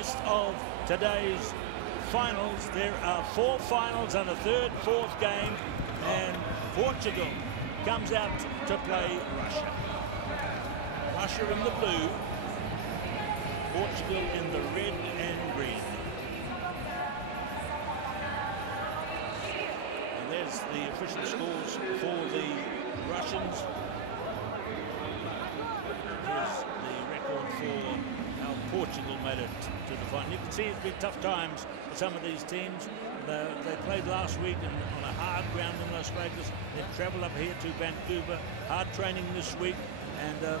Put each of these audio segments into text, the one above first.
first of today's finals. There are 4 finals and a third, fourth game, and Portugal comes out to play Russia. Russia in the blue, Portugal in the red and green. And there's the official scores for the Russians. Here's the record for how Portugal made it to the final. You can see it's been tough times for some of these teams. They played last week on a hard ground in Las Vegas. They travelled up here to Vancouver. Hard training this week, and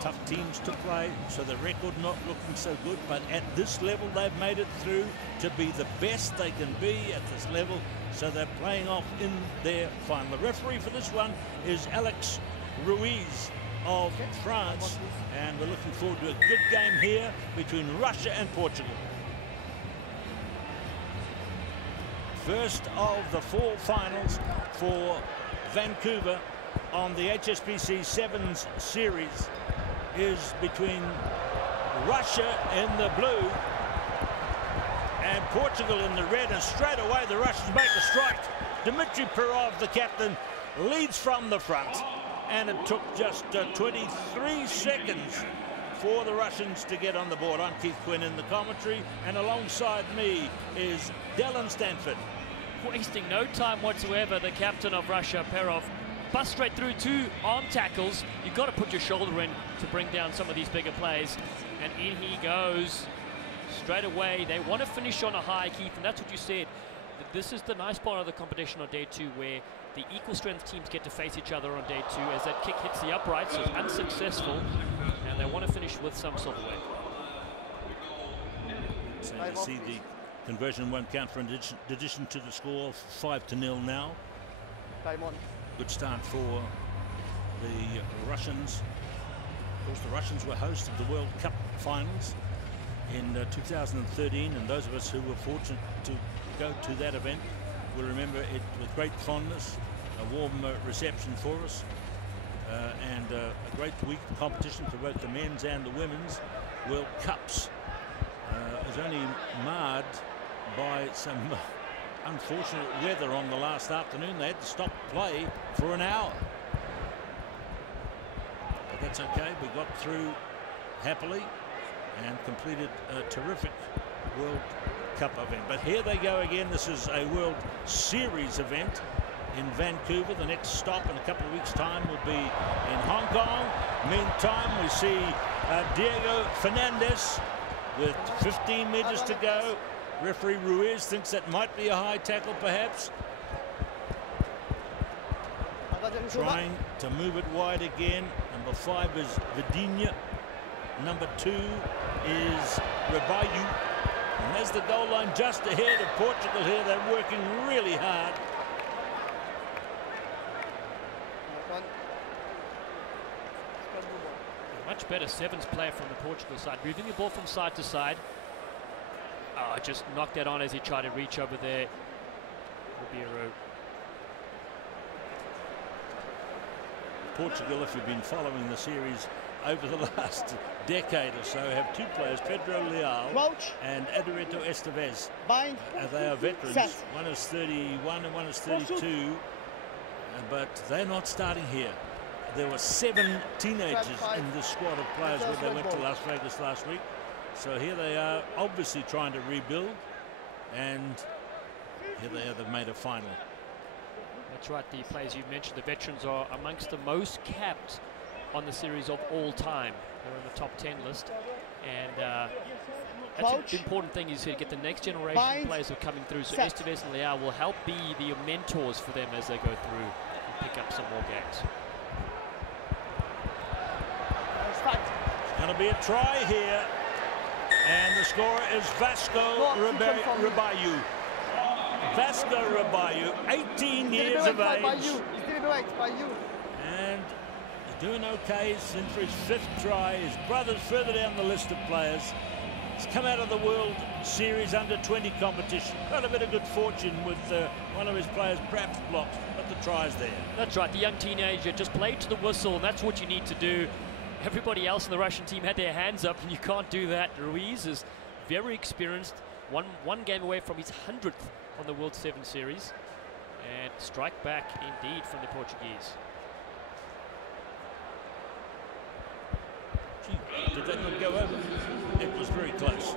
tough teams to play, so the record not looking so good, but at this level they've made it through to be the best they can be at this level, so they're playing off in their final. The referee for this one is Alex Ruiz of France, and we're looking forward to a good game here between Russia and Portugal. First of the 4 finals for Vancouver on the HSBC Sevens series is between Russia in the blue and Portugal in the red, and straight away the Russians make a strike. Dmitry Perov, the captain, leads from the front, and it took just 23 seconds for the Russians to get on the board. I'm Keith Quinn in the commentary, and alongside me is Dylan Stanford. Wasting no time whatsoever, the captain of Russia, Perov, bust straight through 2 arm tackles. You've got to put your shoulder in to bring down some of these bigger plays. And in he goes. Straight away, they want to finish on a high, Keith, and that's what you said. This is the nice part of the competition on day 2, where the equal strength teams get to face each other on day 2 as that kick hits the upright, so it's unsuccessful, and they want to finish with some sort of way. So you see the conversion won't count for an addition to the score, 5-0 now. Time on. Good start for the Russians. Of course, the Russians were host of the World Cup finals in 2013, and those of us who were fortunate to go to that event will remember it with great fondness. A warm reception for us, and a great week of competition for both the men's and the women's World Cups. It was only marred by some unfortunate weather on the last afternoon. They had to stop play for an hour, but that's okay. We got through happily and completed a terrific World Cup event. But here they go again. This is a World Series event in Vancouver. The next stop in a couple of weeks' time will be in Hong Kong. Meantime, we see Diego Fernandez with 15 meters to go. Referee Ruiz thinks that might be a high tackle, perhaps. Trying to move it wide again. Number 5 is Vidinya. Number 2 is Rebayu. And there's the goal line just ahead of Portugal here. They're working really hard. Much better sevens player from the Portugal side, moving the ball from side to side. Oh, just knocked that on as he tried to reach over there. Ribeiro. Portugal, if you've been following the series over the last decade or so, have 2 players, Pedro Leal and Eduardo Esteves. They are veterans. One is 31 and one is 32, but they're not starting here. There were 7 teenagers in this squad of players when they went to Las Vegas last week. So here they are, obviously trying to rebuild, and here they are, they've made a final. That's right, the players you mentioned, the veterans, are amongst the most capped on the series of all time. They're in the top 10 list, and that's the important thing is to get the next generation of players who are coming through. So Esteves and Leal will help be the mentors for them as they go through and pick up some more games. It's going to be a try here, and the scorer is Vasco Rebayu. Vasco Rebayu, 18 years of age, and he's doing okay. He's in for his 5th try. His brother's further down the list of players. He's come out of the World Series under-20 competition. Got a bit of good fortune with one of his players perhaps blocked, but the try's there. That's right, the young teenager just played to the whistle, and that's what you need to do. everybody else in the Russian team had their hands up, and you can't do that. Ruiz is very experienced, one game away from his 100th on the World 7 Series, and strike back indeed from the Portuguese. Gee, did that not go over? It was very close.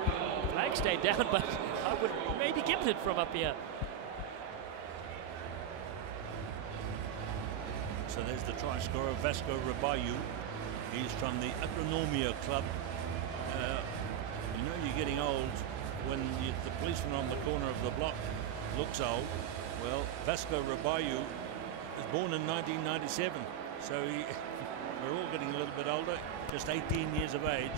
Flag stayed down, but I would maybe give it from up here. So there's the try scorer, Vasco Rabayu. He's from the Agronomia club. You know you're getting old when the policeman on the corner of the block looks old. Well, Vasco Rabayu was born in 1997, so we're all getting a little bit older, just 18 years of age.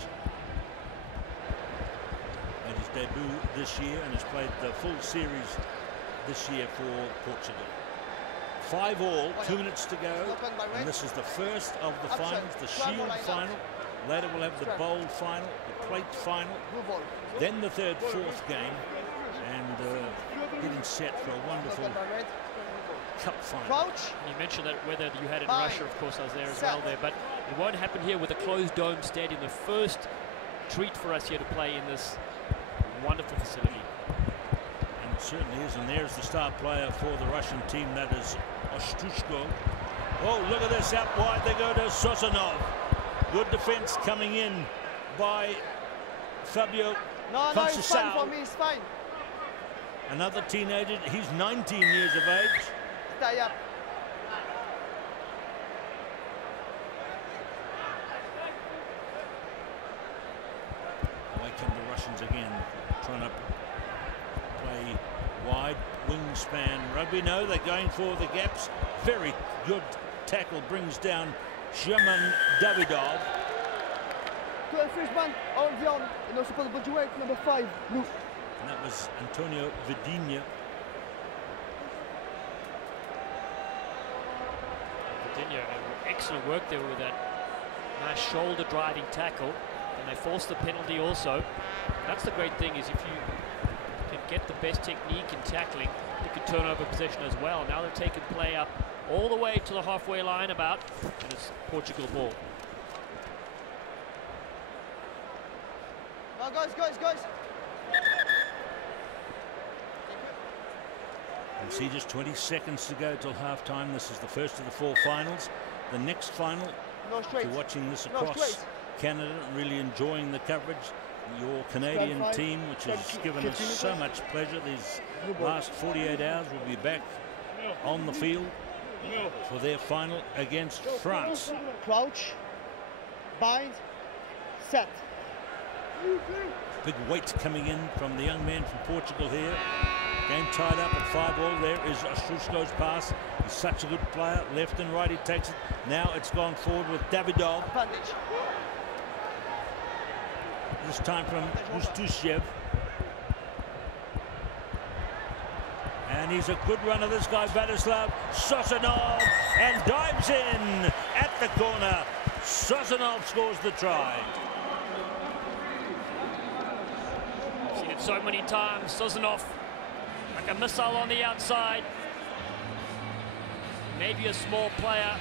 Made his debut this year and has played the full series this year for Portugal. 5 all, 2 minutes to go, and this is the first of the finals, the Shield final. Later we'll have the Bowl final, the Plate final, then the third, fourth game, and getting set for a wonderful cup final. You mentioned that weather you had in Russia, of course I was there as well there, but it won't happen here with a closed dome stadium. The first treat for us here to play in this wonderful facility. And it certainly is, and there's the star player for the Russian team, that is Ostrushko. Oh, look at this, out wide they go to Sosonov. Good defense coming in by Fabio No, it's fine for me, it's fine. Another teenager, he's 19 years of age. Stay up. Away come the Russians again, trying to play wide, wingspan rugby. No, they're going for the gaps. Very good tackle, brings down German Davidov. To a freshman, Alvion, and also for the budget number 5, Luke. And that was Antonio Vidinia. Vidinia, excellent work there with that nice shoulder driving tackle, and they forced the penalty also. That's the great thing, is if you can get the best technique in tackling, you can turn over possession as well. Now they've taken play up all the way to the halfway line about, and it's Portugal ball. Now guys. And see, just 20 seconds to go till half-time. This is the first of the 4 finals. The next final, if you're watching this across Canada, really enjoying the coverage. Your Canadian team, which has given us so much pleasure these last 48 hours, will be back on the field for their final against France. Crouch, bind, set. Big weight coming in from the young man from Portugal here. Game tied up at 5 all. There is Ostrushko's pass. He's such a good player. Left and right he takes it. Now it's gone forward with Davidov. This time from Ustushev. And he's a good runner, this guy, Vladislav Sosonov, and dives in at the corner. Sosonov scores the try. Seen it so many times. Sosonov, like a missile on the outside. Maybe a small player,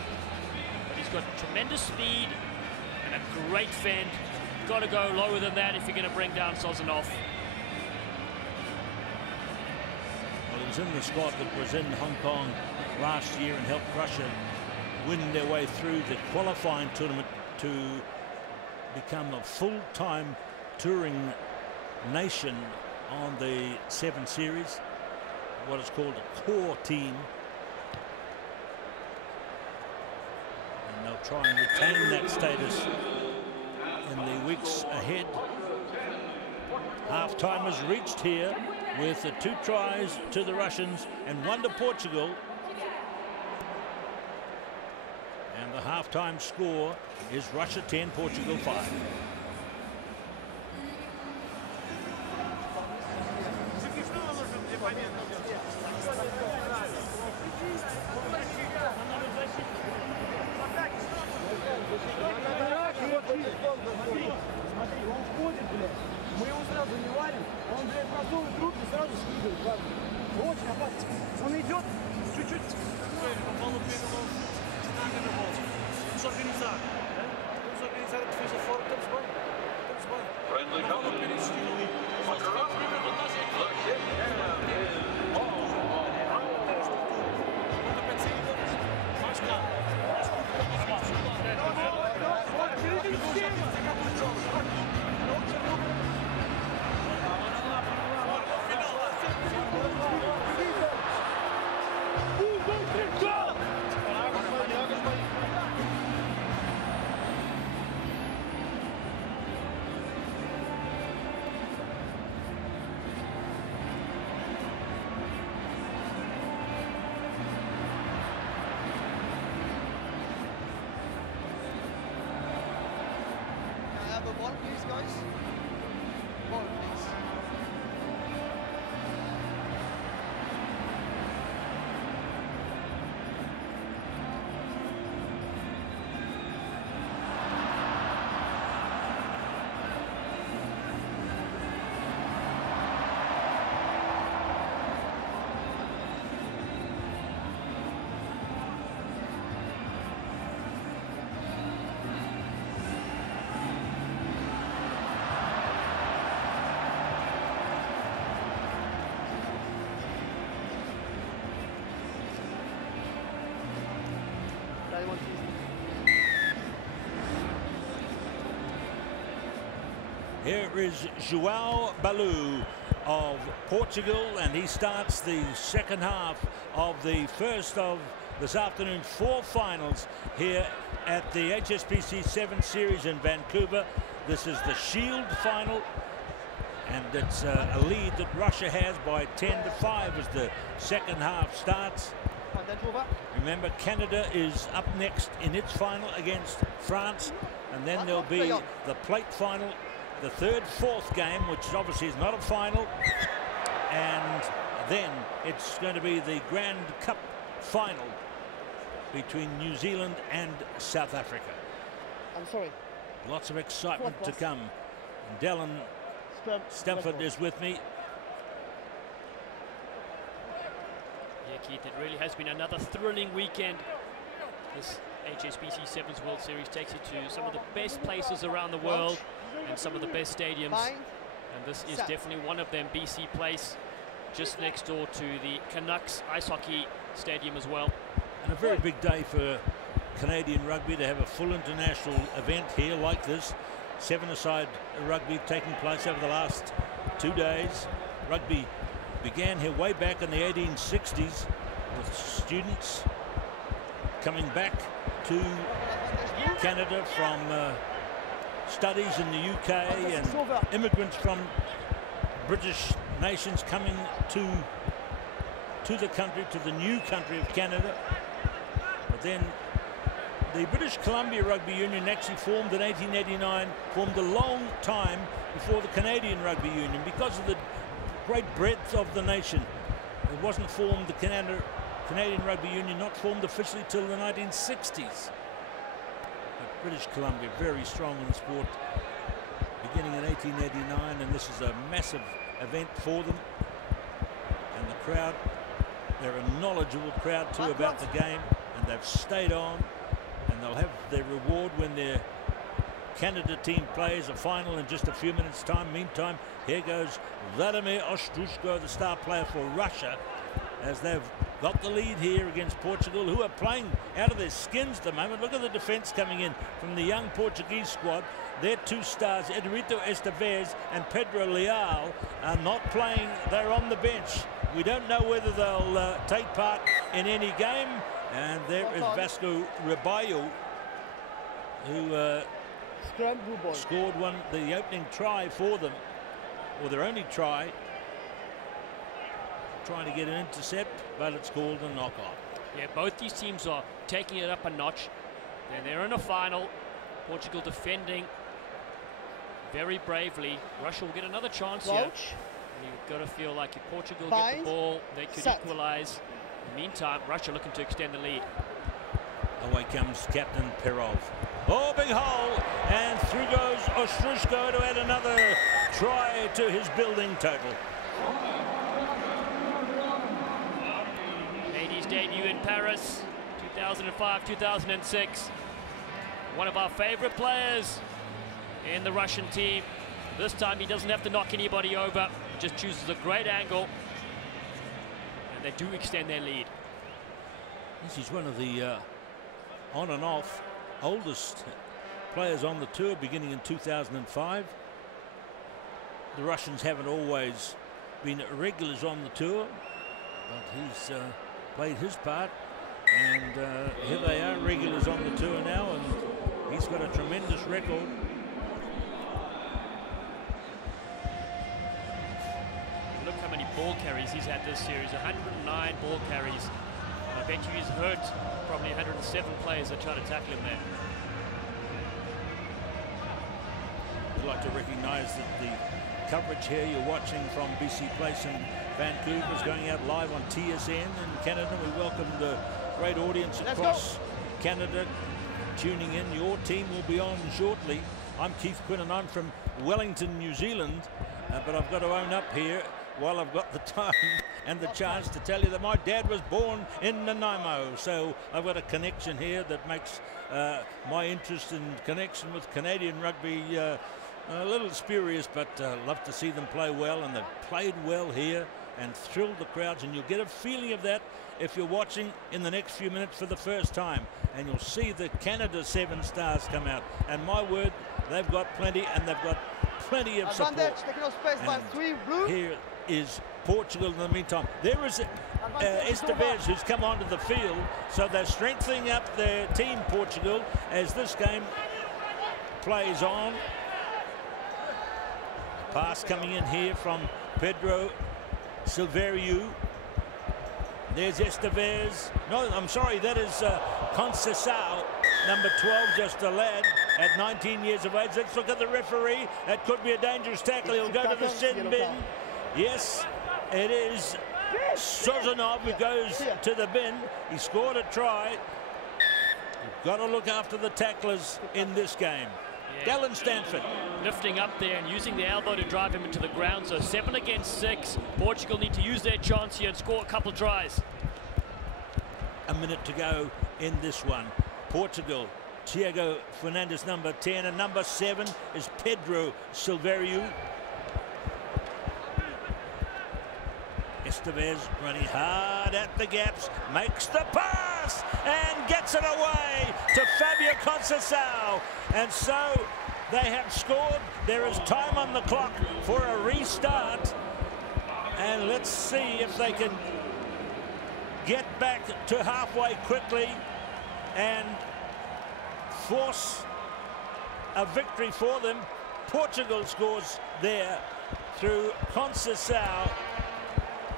but he's got tremendous speed and a great fend. Got to go lower than that if you're going to bring down Sosonov. Well, he was in the squad that was in Hong Kong last year and helped Russia win their way through the qualifying tournament to become a full-time touring nation on the 7 Series, what is called a core team. And they'll try and retain that status in the weeks ahead. Half-time is reached here with the 2 tries to the Russians and 1 to Portugal. And the half-time score is Russia 10, Portugal 5. Мы его сразу не варим, он, блядь, просовывает руки, сразу скидывает. Очень опасно. Он идет чуть-чуть. Zet het vieze voor, dat is mooi. Dat is mooi. Friendly company. Ball, please, guys. Ball, please. Here is João Balou of Portugal, and he starts the second half of the first of this afternoon's 4 finals here at the HSBC 7 Series in Vancouver. This is the Shield final, and it's a lead that Russia has by 10-5 as the second half starts. Remember, Canada is up next in its final against France, and then there'll be the plate final, the third, fourth game, which obviously is not a final, and then it's going to be the Grand Cup final between New Zealand and South Africa. I'm sorry. Lots of excitement to come. And Dallin Stamford is with me. Yeah, Keith, it really has been another thrilling weekend. This HSBC Sevens World Series takes you to some of the best places around the world and some of the best stadiums. And this is definitely one of them, BC Place, just next door to the Canucks Ice Hockey Stadium as well. And a very big day for Canadian rugby to have a full international event here like this. 7-a-side rugby taking place over the last 2 days. Rugby began here way back in the 1860s with students coming back to Canada from studies in the UK, and immigrants from British nations coming to the country, to the new country of Canada. But then the British Columbia Rugby Union actually formed in 1889, formed a long time before the Canadian Rugby Union because of the great breadth of the nation. It wasn't formed, the Canadian Rugby Union not formed officially till the 1960s. But British Columbia very strong in the sport beginning in 1889, and this is a massive event for them. And the crowd, they're a knowledgeable crowd too about the game, and they've stayed on, and they'll have their reward when their Canada team plays a final in just a few minutes time. Meantime, here goes Vladimir Ostroushko, the star player for Russia, as they've got the lead here against Portugal, who are playing out of their skins at the moment. Look at the defense coming in from the young Portuguese squad. Their 2 stars, Eduardo Esteves and Pedro Leal, are not playing. They're on the bench. We don't know whether they'll take part in any game. And there is Vasco Ribeiro, who scored the opening try for them, or their only try, trying to get an intercept, but it's called a knock-on. Yeah, both these teams are taking it up a notch. They're in a final. Portugal defending very bravely. Russia will get another chance here. And you've got to feel like if Portugal get the ball, they could equalize. In the meantime, Russia looking to extend the lead. Away comes Captain Perov. Oh, big hole, and through goes Ostroushko to add another try to his building total. Made his debut in Paris, 2005, 2006. one of our favorite players in the Russian team. This time he doesn't have to knock anybody over, just chooses a great angle, and they do extend their lead. This is one of the on and off oldest players on the tour, beginning in 2005. The Russians haven't always been regulars on the tour, but he's played his part, and here they are, regulars on the tour now, and he's got a tremendous record. Look how many ball carries he's had this series, 109 ball carries. I bet you he's hurt probably 107 players that try to tackle him there. I'd like to recognise that the coverage here you're watching from BC Place in Vancouver is going out live on TSN in Canada. We welcome the great audience across Canada tuning in. Your team will be on shortly. I'm Keith Quinn and I'm from Wellington, New Zealand, but I've got to own up here while I've got the time and the chance to tell you that my dad was born in Nanaimo, so I've got a connection here that makes my interest in connection with Canadian rugby a little spurious, but love to see them play well, and they've played well here and thrilled the crowds, and you'll get a feeling of that if you're watching in the next few minutes for the first time, and you'll see the Canada 7 stars come out, and my word, they've got plenty, and they've got plenty of support. And here is Portugal in the meantime. There is Estevez who's come onto the field, so they're strengthening up their team, Portugal, as this game plays on. Pass coming in here from Pedro Silveriu. There's Estevez. No, I'm sorry, that is Conceição, number 12, just a lad at 19 years of age. Let's look at the referee. That could be a dangerous tackle. He'll go to the sin bin. Yes, it is Sozonov who goes to the bin. He scored a try. You've got to look after the tacklers in this game. Galen Stanford lifting up there and using the elbow to drive him into the ground. So 7 against 6. Portugal need to use their chance here and score a couple tries. A minute to go in this one. Portugal, Thiago Fernandes, number 10, and number 7 is Pedro Silveriu. Estevez running hard at the gaps, makes the pass and gets it away to Fabio Conceição, and so they have scored. There is time on the clock for a restart, and let's see if they can get back to halfway quickly and force a victory for them. Portugal scores there through Conceição,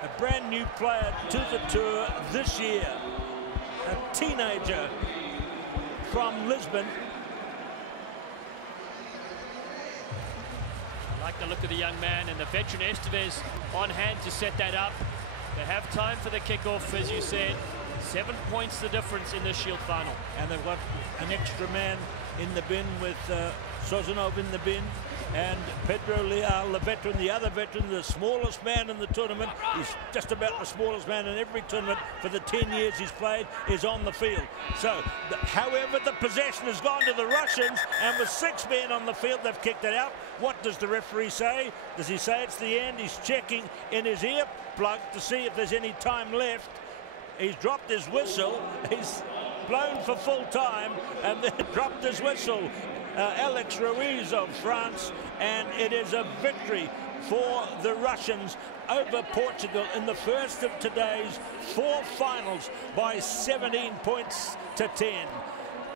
a brand new player to the tour this year, a teenager from Lisbon. I like the look of the young man, and the veteran Estevez on hand to set that up. They have time for the kickoff, as you said. 7 points the difference in the Shield final. And they've got an extra man in the bin with Sozonov in the bin, and Pedro Leal, the veteran, the other veteran, the smallest man in the tournament. He's just about the smallest man in every tournament for the 10 years he's played, is on the field. So, however, the possession has gone to the Russians, and with 6 men on the field, they've kicked it out. What does the referee say? Does he say it's the end? He's checking in his ear plug to see if there's any time left. He's dropped his whistle. He's blown for full time and then dropped his whistle. Alex Ruiz of France, and it is a victory for the Russians over Portugal in the first of today's 4 finals by 17 points to 10.